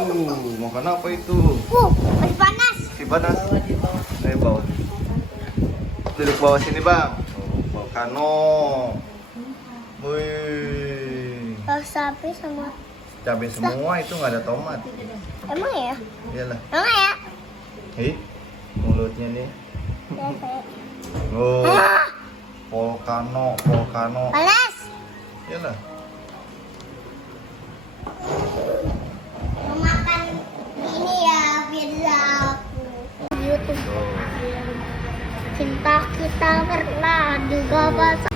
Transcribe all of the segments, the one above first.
Makan apa itu? Masih panas. Si panas. Ayo bawa. Duduk bawah sini bang. Volcano. Wih. Saus sapi sama. Cabai semua itu nggak ada tomat. Emang ya? Iyalah. Emang ya? Hei, mulutnya nih. Ya, saya. Oh. Volcano. Panas. Iyalah. Mau makan ini ya, pizza aku. YouTube. Tuh. Cinta kita pernah juga basah.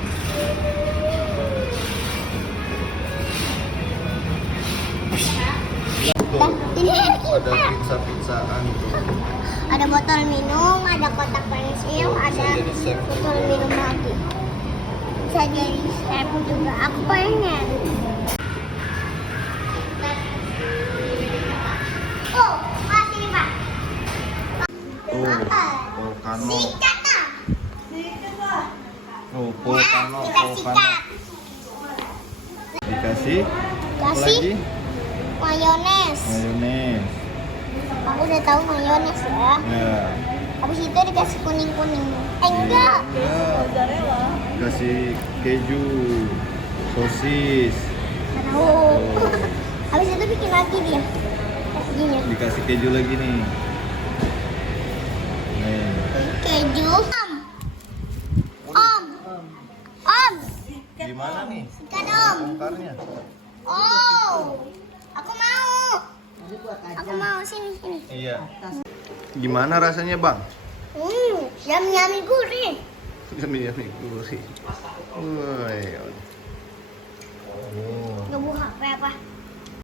Tuh. Ini Ada kita. pizza-pizzaan tuh. Ada botol minum, ada kotak pensil, ada jadi chef botol minum lagi. Bisa jadi chef juga. Aku pengen. Oh, kasih nih Pak. Volcano. Sikat ah. Oh, volcano. Kita sikat. Dikasih. Apa Kasih lagi? mayones. Mayones. Aku udah tahu mayones ya. Ya. Habis itu dikasih kuning-kuning. Enggak. Ya. Kasih keju, sosis. Tahu. Habis itu bikin lagi dia. Gini. Dikasih keju lagi nih. Nih. Keju. Om. Om. Gimana nih? Sikat Om. Bongkarnya. Oh. Aku mau. Aku mau sini. Iya. Gimana rasanya bang? Yummy gurih. Yummy gurih. Woi. Oh.